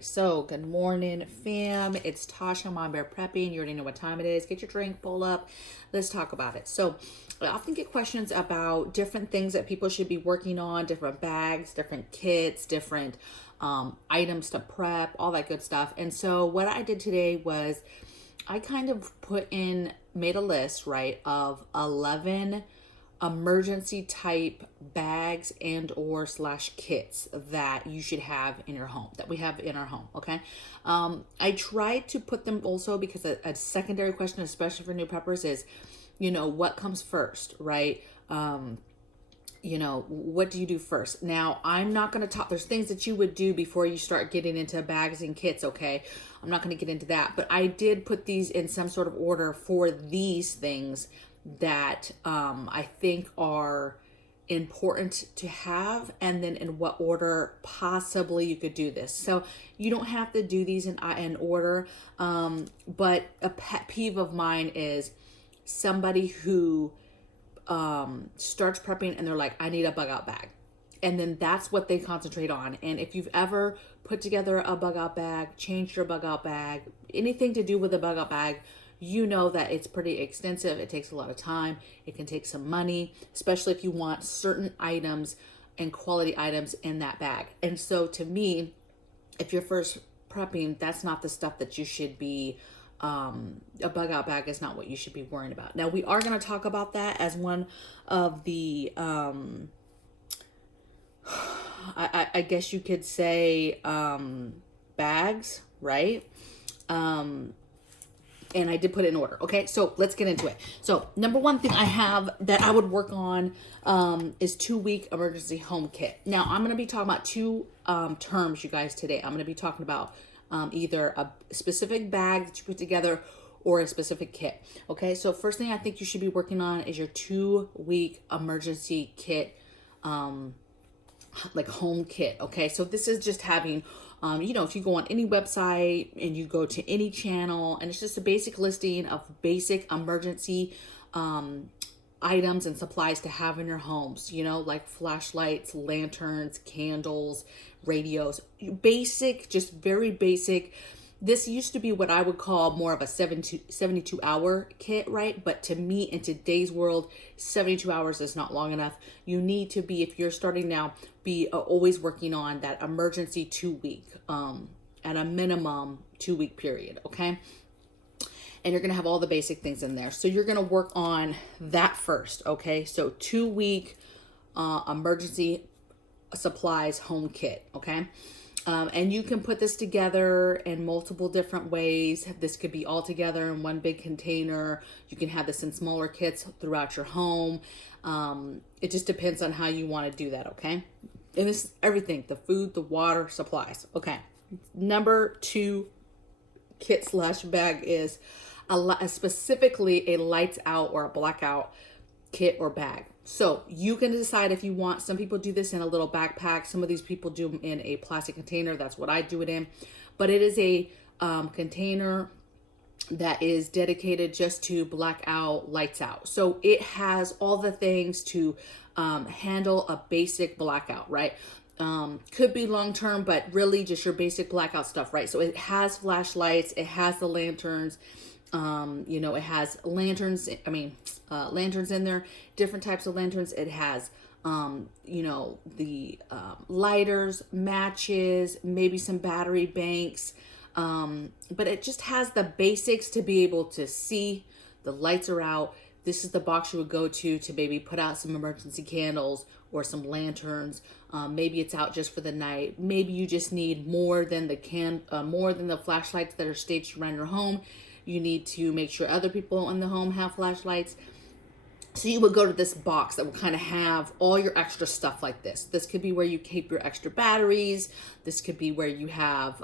right, so good morning, fam. It's Tasha, Mom Bear Prepping. You already know what time it is. Get your drink, pull up. Let's talk about it. So I often get questions about different things that people should be working on, different bags, different kits, different items to prep, all that good stuff. And so what I did today was I kind of made a list, right, of 11 emergency type bags and or slash kits that you should have in your home, that we have in our home. Okay. I tried to put them also because a secondary question, especially for new peppers, is, what comes first, right? What do you do first? Now, I'm not going to talk, there's things that you would do before you start getting into bags and kits, okay? I'm not going to get into that, but I did put these in some sort of order for these things that I think are important to have, and then in what order possibly you could do this. So you don't have to do these in order, but a pet peeve of mine is somebody who starts prepping and they're like, I need a bug out bag. And then that's what they concentrate on. And if you've ever put together a bug out bag, changed your bug out bag, anything to do with a bug out bag, you know that it's pretty extensive. It takes a lot of time. It can take some money, especially if you want certain items and quality items in that bag. And so to me, if you're first prepping, that's not the stuff that you should be, a bug out bag is not what you should be worrying about. Now, we are going to talk about that as one of the, I guess you could say, bags, right? And I did put it in order. Okay, so let's get into it. So number one thing I have that I would work on is 2-week emergency home kit. Now I'm going to be talking about two terms, you guys, today. I'm going to be talking about either a specific bag that you put together or a specific kit. Okay, so first thing I think you should be working on is your 2-week emergency kit, like home kit. Okay, so this is just having if you go on any website and you go to any channel, and it's just a basic listing of basic emergency items and supplies to have in your homes, like flashlights, lanterns, candles, radios, basic, just very basic. This used to be what I would call more of a 72-hour kit, right? But to me, in today's world, 72 hours is not long enough. You need to be, if you're starting now, be always working on that emergency 2-week, at a minimum 2-week period, okay? And you're going to have all the basic things in there. So you're going to work on that first, okay? So 2-week emergency supplies home kit, okay? And you can put this together in multiple different ways. This could be all together in one big container. You can have this in smaller kits throughout your home. It just depends on how you want to do that, okay? And this is everything, the food, the water, supplies. Okay. Number 2 kit slash bag is specifically a lights out or a blackout kit or bag. So you can decide if you want. Some people do this in a little backpack. Some of these people do them in a plastic container. That's what I do it in. But it is a container that is dedicated just to blackout, lights out. So it has all the things to handle a basic blackout, right? Could be long-term, but really just your basic blackout stuff, right? So it has flashlights, it has the lanterns, it has lanterns, lanterns in there, different types of lanterns. It has, the lighters, matches, maybe some battery banks, but it just has the basics to be able to see the lights are out. This is the box you would go to maybe put out some emergency candles or some lanterns. Maybe it's out just for the night. Maybe you just need more than the flashlights that are staged around your home. You need to make sure other people in the home have flashlights. So you would go to this box that will kind of have all your extra stuff like this. This could be where you keep your extra batteries. This could be where you have,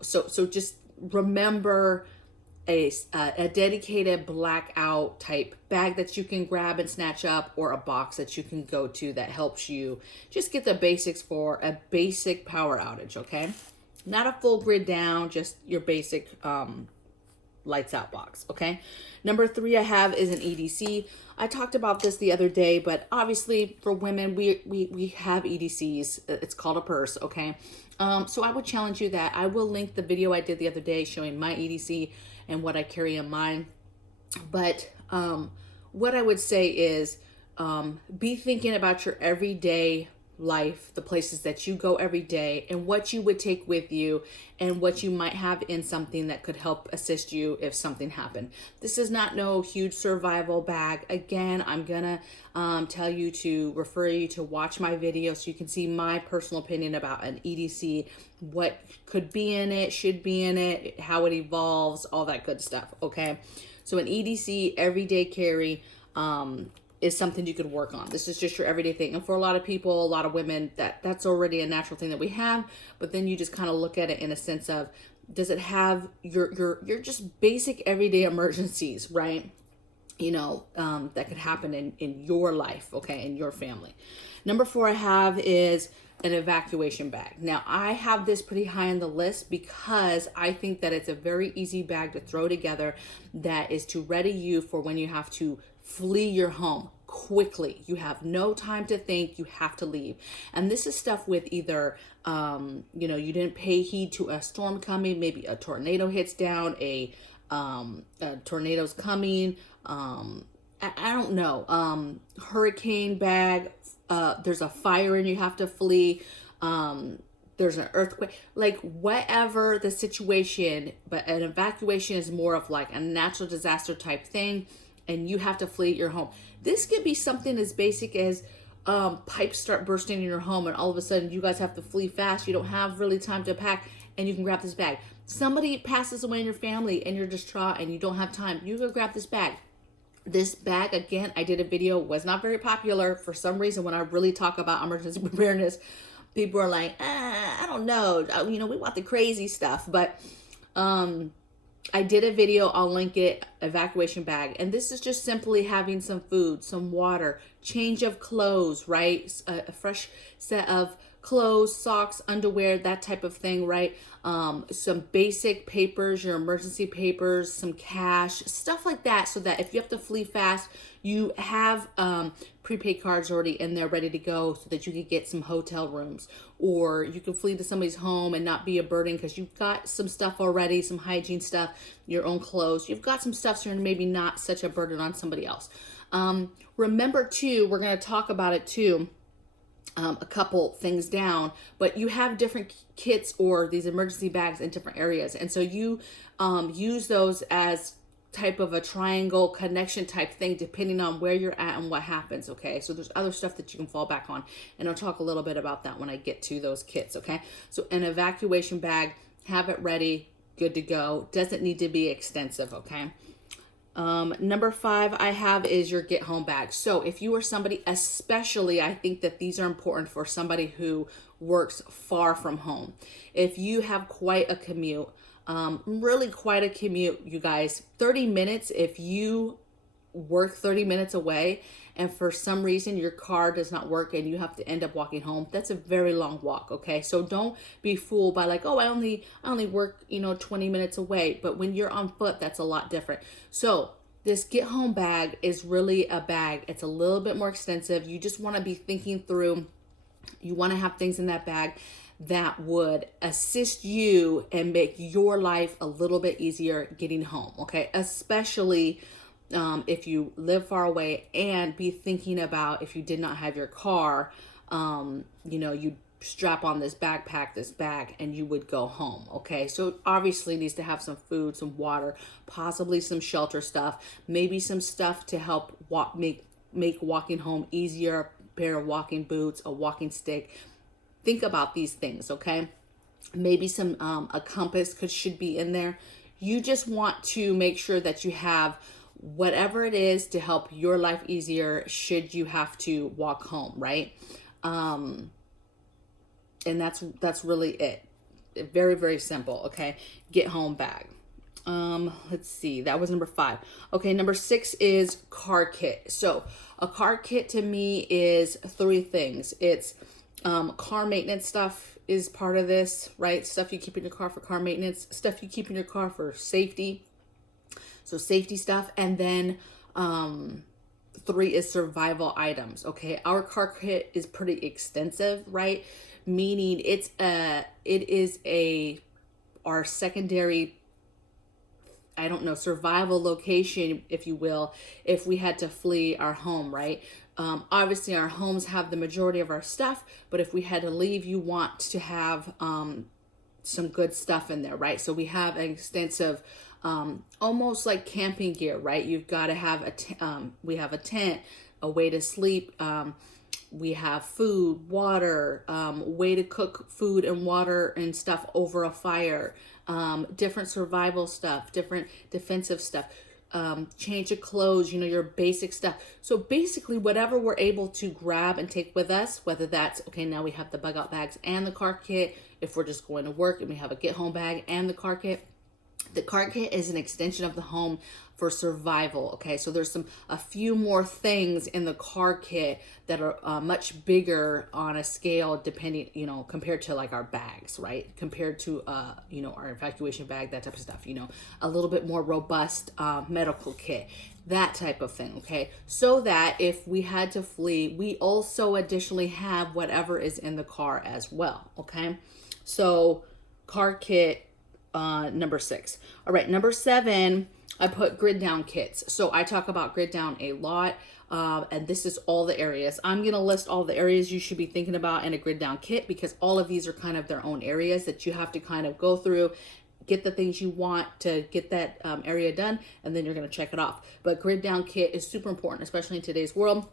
so just remember a dedicated blackout type bag that you can grab and snatch up, or a box that you can go to that helps you just get the basics for a basic power outage, okay? Not a full grid down, just your basic lights out box, okay? Number 3 I have is an EDC. I talked about this the other day, but obviously for women, we have EDCs. It's called a purse, okay? So I would challenge you that I will link the video I did the other day showing my EDC and what I carry in mine. But what I would say is be thinking about your everyday life, the places that you go every day, and what you would take with you, and what you might have in something that could help assist you if something happened. This is not no huge survival bag. Again, I'm gonna tell you to refer you to watch my video so you can see my personal opinion about an EDC, what could be in it, should be in it, how it evolves, all that good stuff. Okay, so an EDC everyday carry is something you could work on. This is just your everyday thing. And for a lot of people, a lot of women, that's already a natural thing that we have. But then you just kind of look at it in a sense of, does it have your just basic everyday emergencies, right? You know, that could happen in your life, okay, in your family. Number 4 I have is an evacuation bag. Now, I have this pretty high on the list because I think that it's a very easy bag to throw together that is to ready you for when you have to flee your home quickly. You have no time to think, you have to leave. And this is stuff with either, you know, you didn't pay heed to a storm coming, maybe a tornado hits down, a tornado's coming, I don't know, hurricane bag, there's a fire and you have to flee, there's an earthquake, like whatever the situation, but an evacuation is more of like a natural disaster type thing, and you have to flee your home. This could be something as basic as pipes start bursting in your home and all of a sudden you guys have to flee fast. You don't have really time to pack and you can grab this bag. Somebody passes away in your family and you're distraught and you don't have time. You go grab this bag. This bag, again, I did a video, was not very popular. For some reason, when I really talk about emergency preparedness, people are like, I don't know. You know, we want the crazy stuff. But I did a video, I'll link it, evacuation bag. And this is just simply having some food, some water, change of clothes, right? A fresh set of clothes, socks, underwear, that type of thing, right? Some basic papers, your emergency papers, some cash, stuff like that, so that if you have to flee fast, you have prepaid cards already in there ready to go so that you could get some hotel rooms, or you can flee to somebody's home and not be a burden because you've got some stuff already, some hygiene stuff, your own clothes. You've got some stuff so you're maybe not such a burden on somebody else. Remember too, we're going to talk about it too, a couple things down, but you have different kits or these emergency bags in different areas. And so you use those as type of a triangle connection type thing, depending on where you're at and what happens. Okay. So there's other stuff that you can fall back on. And I'll talk a little bit about that when I get to those kits. Okay. So an evacuation bag, have it ready, good to go. Doesn't need to be extensive. Okay. Number 5 I have is your get home bag. So if you are somebody, especially, I think that these are important for somebody who works far from home. If you have quite a commute, really quite a commute, you guys, 30 minutes, if you work 30 minutes away and for some reason your car does not work and you have to end up walking home, that's a very long walk. Okay. So don't be fooled by like, oh, I only work, 20 minutes away. But when you're on foot, that's a lot different. So this get home bag is really a bag. It's a little bit more extensive. You just want to be thinking through, you want to have things in that bag that would assist you and make your life a little bit easier getting home. Okay. Especially if you live far away, and be thinking about if you did not have your car, you strap on this backpack, this bag, and you would go home. Okay. So obviously it needs to have some food, some water, possibly some shelter stuff, maybe some stuff to help make walking home easier, a pair of walking boots, a walking stick. Think about these things. Okay. Maybe some, a compass should be in there. You just want to make sure that you have whatever it is to help your life easier should you have to walk home, right? And that's really it. Very, very simple. Okay. Get home bag. Let's see. That was number 5. Okay. Number 6 is car kit. So a car kit to me is 3 things. It's car maintenance stuff is part of this, right? Stuff you keep in your car for car maintenance, stuff you keep in your car for safety. So safety stuff. And then 3 is survival items. Okay. Our car kit is pretty extensive, right? meaning it is our secondary, I don't know, survival location, if you will, if we had to flee our home, right? Obviously, our homes have the majority of our stuff, but if we had to leave, you want to have some good stuff in there, right? So we have an extensive, almost like camping gear, right? You've got to have we have a tent, a way to sleep. We have food, water, way to cook food and water and stuff over a fire, different survival stuff, different defensive stuff, change of clothes, your basic stuff. So basically whatever we're able to grab and take with us, whether that's, okay, now we have the bug out bags and the car kit. If we're just going to work and we have a get home bag and the car kit. The car kit is an extension of the home for survival. Okay, so there's a few more things in the car kit that are much bigger on a scale, depending, compared to like our bags, right? Compared to our evacuation bag, that type of stuff. A little bit more robust medical kit, that type of thing. Okay, so that if we had to flee, we also additionally have whatever is in the car as well. Okay, so car kit. Number 6. All right, number 7, I put grid down kits. So I talk about grid down a lot, and this is all the areas. I'm going to list all the areas you should be thinking about in a grid down kit, because all of these are kind of their own areas that you have to kind of go through, get the things you want to get that area done, and then you're going to check it off. But grid down kit is super important, especially in today's world.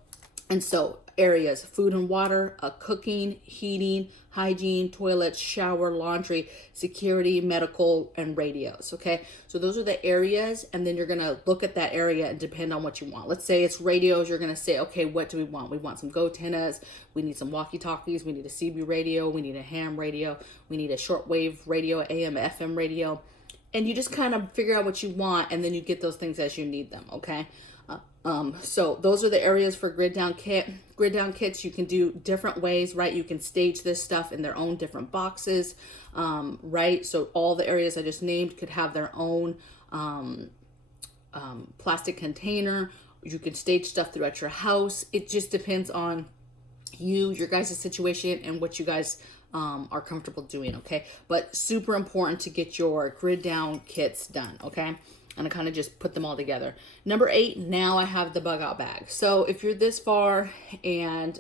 And so areas, food and water, cooking, heating, hygiene, toilets, shower, laundry, security, medical, and radios. Okay, so those are the areas, and then you're going to look at that area and depend on what you want. Let's say it's radios. You're going to say, okay, what do we want? We want some GoTennas. We need some walkie-talkies. We need a CB radio. We need a ham radio. We need a shortwave radio, AM, FM radio. And you just kind of figure out what you want, and then you get those things as you need them. Okay. So those are the areas for grid down kit. Grid down kits, you can do different ways, right? You can stage this stuff in their own different boxes, right? So all the areas I just named could have their own plastic container. You can stage stuff throughout your house. It just depends on your guys' situation and what you guys are comfortable doing, okay? But super important to get your grid down kits done, okay? And I kind of just put them all together. Number 8, now I have the bug out bag. So if you're this far and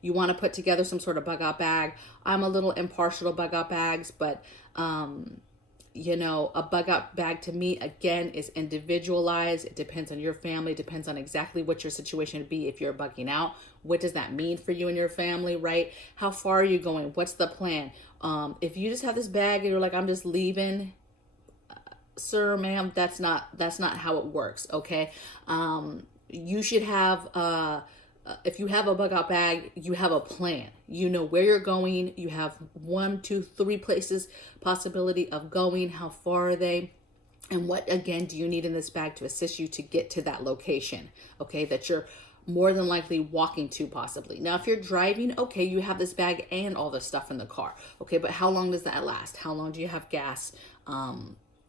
you want to put together some sort of bug out bag, I'm a little impartial to bug out bags, but a bug out bag to me, again, is individualized. It depends on your family, depends on exactly what your situation would be if you're bugging out. What does that mean for you and your family, right? How far are you going? What's the plan? If you just have this bag and you're like, I'm just leaving, sir, ma'am, that's not how it works. Okay. You should have, if you have a bug out bag, you have a plan. You know where you're going. You have 1, 2, 3 places possibility of going. How far are they? And what, again, do you need in this bag to assist you to get to that location? Okay. That you're more than likely walking to, possibly. Now, if you're driving, okay, you have this bag and all this stuff in the car. Okay. But how long does that last? How long do you have gas,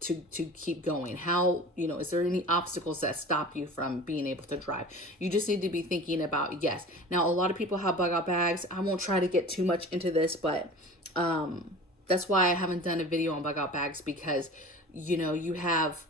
to keep going? How, is there any obstacles that stop you from being able to drive? You just need to be thinking about, yes. Now, a lot of people have bug out bags. I won't try to get too much into this, but that's why I haven't done a video on bug out bags, because, you have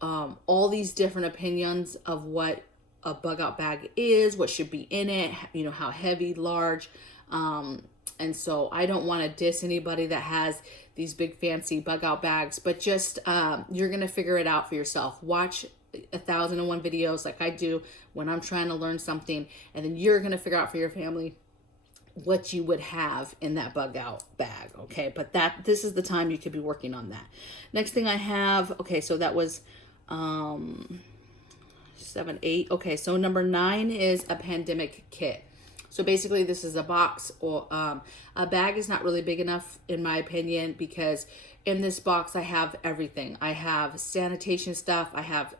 all these different opinions of what a bug out bag is, what should be in it, how heavy, large. And so I don't want to diss anybody that has these big fancy bug out bags, but just you're going to figure it out for yourself. Watch 1,001 videos like I do when I'm trying to learn something, and then you're going to figure out for your family what you would have in that bug out bag. Okay. But this is the time you could be working on that. Next thing I have, okay, so that was 7, 8. Okay. So number 9 is a pandemic kit. So basically this is a box, or a bag is not really big enough in my opinion, because in this box I have everything. I have sanitation stuff, I have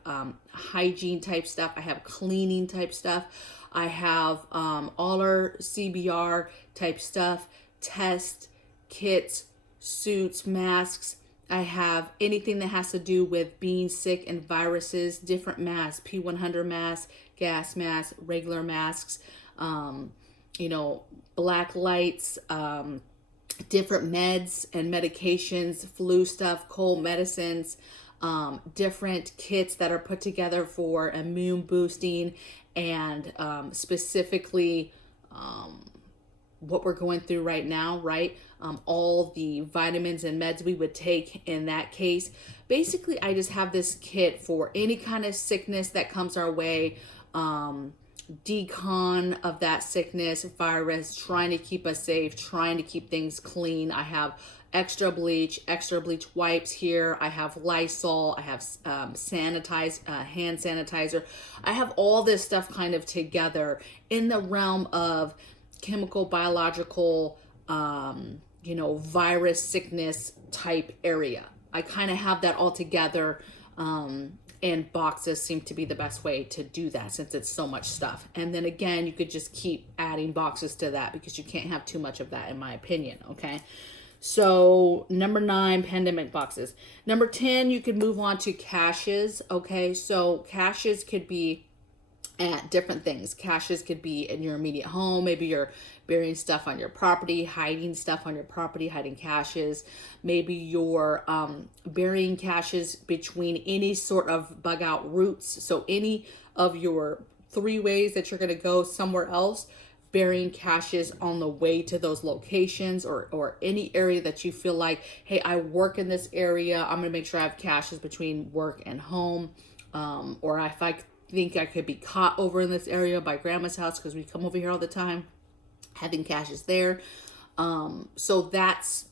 hygiene type stuff, I have cleaning type stuff, I have all our CBR type stuff, test kits, suits, masks. I have anything that has to do with being sick and viruses, different masks, P100 masks, gas masks, regular masks. you know, black lights, different meds and medications, flu stuff, cold medicines, different kits that are put together for immune boosting, and specifically what we're going through right now, right? All the vitamins and meds we would take in that case. Basically, I just have this kit for any kind of sickness that comes our way, decon of that sickness, virus, trying to keep us safe, trying to keep things clean. I have extra bleach wipes here. I have Lysol. I have hand sanitizer. I have all this stuff kind of together in the realm of chemical, biological, you know, virus, sickness type area. I kind of have that all together, and boxes seem to be the best way to do that since it's so much stuff. And then again, you could just keep adding boxes to that because you can't have too much of that, in my opinion, okay? So number 9, pandemic boxes. Number 10, you could move on to caches, okay? So caches could be at different things. Caches could be in your immediate home. Maybe you're burying stuff on your property, hiding stuff on your property, hiding caches. Maybe you're burying caches between any sort of bug out routes. So any of your 3 ways that you're going to go somewhere else, burying caches on the way to those locations, or any area that you feel like, hey, I work in this area, I'm going to make sure I have caches between work and home. Or if I think I could be caught over in this area by grandma's house because we come over here all the time, having caches there. So that's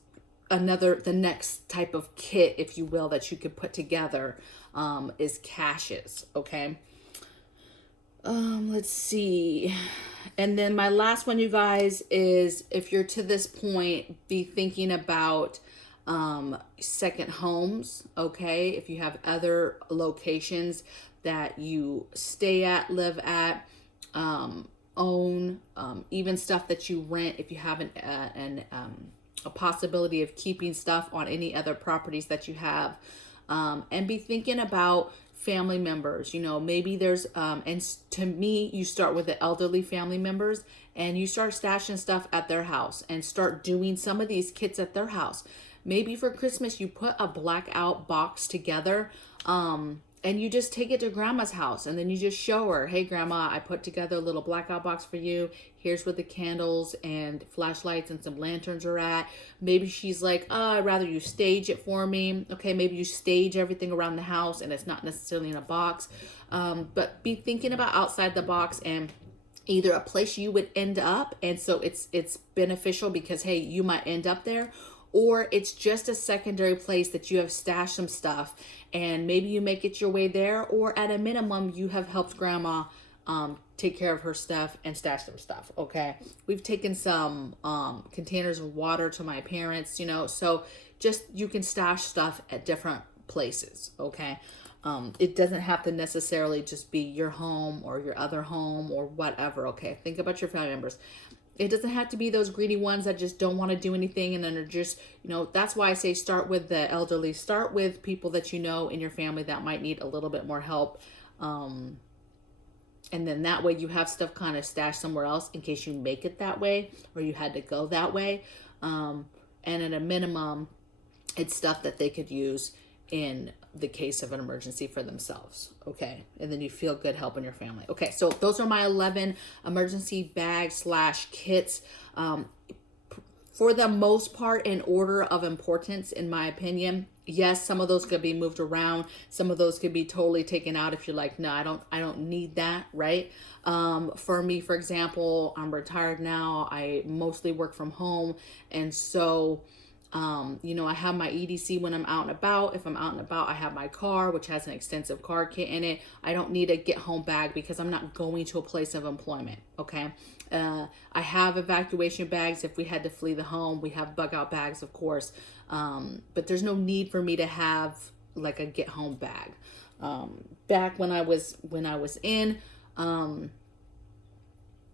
the next type of kit, if you will, that you could put together, is caches. Okay. Let's see. And then my last one, you guys, is if you're to this point, be thinking about second homes. Okay. If you have other locations that you stay at, live at, own, even stuff that you rent, if you have a possibility of keeping stuff on any other properties that you have, and be thinking about family members. You know, maybe there's and to me, you start with the elderly family members and you start stashing stuff at their house and start doing some of these kits at their house. Maybe for Christmas you put a blackout box together, and you just take it to grandma's house and then you just show her, hey grandma, I put together a little blackout box for you. Here's where the candles and flashlights and some lanterns are at. Maybe she's like, oh, I'd rather you stage it for me. Okay, maybe you stage everything around the house and it's not necessarily in a box. But be thinking about outside the box and either a place you would end up, and so it's beneficial because, hey, you might end up there, or it's just a secondary place that you have stashed some stuff and maybe you make it your way there, or at a minimum you have helped grandma take care of her stuff and stash some stuff. Okay, we've taken some containers of water to my parents, you know, so just you can stash stuff at different places. Okay, it doesn't have to necessarily just be your home or your other home or whatever. Okay, think about your family members. It doesn't have to be those greedy ones that just don't want to do anything and then are just, you know, that's why I say start with the elderly. Start with people that you know in your family that might need a little bit more help. And then that way you have stuff kind of stashed somewhere else in case you make it that way or you had to go that way. And at a minimum, it's stuff that they could use in the case of an emergency for themselves. Okay, and then you feel good helping your family. Okay, so those are my 11 emergency bags / kits. For the most part, in order of importance, in my opinion. Yes, some of those could be moved around. Some of those could be totally taken out if you're like, no, I don't need that, right? For me, for example, I'm retired now. I mostly work from home, and so you know, I have my EDC when I'm out and about. If I'm out and about, I have my car, which has an extensive car kit in it. I don't need a get home bag because I'm not going to a place of employment. Okay. I have evacuation bags. If we had to flee the home, we have bug out bags, of course. But there's no need for me to have like a get home bag. Back when I was in,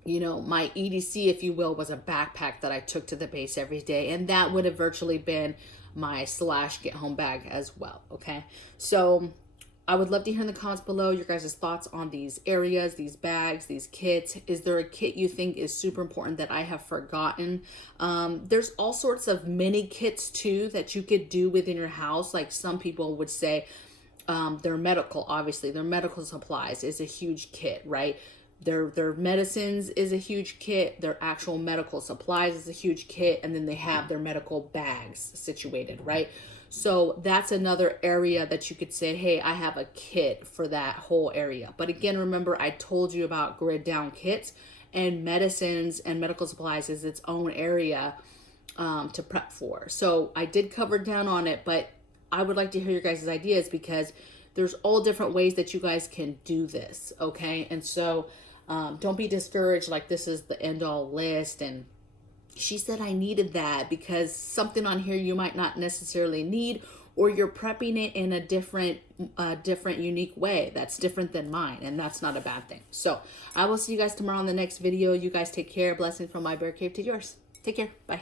you know, my EDC, if you will, was a backpack that I took to the base every day. And that would have virtually been my / get home bag as well. Okay. So I would love to hear in the comments below your guys' thoughts on these areas, these bags, these kits. Is there a kit you think is super important that I have forgotten? There's all sorts of mini kits too that you could do within your house. Like some people would say their medical, obviously, their medical supplies is a huge kit, right? Their medicines is a huge kit. Their actual medical supplies is a huge kit. And then they have their medical bags situated, right? So that's another area that you could say, hey, I have a kit for that whole area. But again, remember, I told you about grid down kits, and medicines and medical supplies is its own area to prep for. So I did cover down on it, but I would like to hear your guys' ideas because there's all different ways that you guys can do this, okay? And so don't be discouraged like this is the end all list and she said I needed that, because something on here you might not necessarily need, or you're prepping it in a different, unique way that's different than mine, and that's not a bad thing. So I will see you guys tomorrow in the next video. You guys take care. Blessings from my bear cave to yours. Take care. Bye.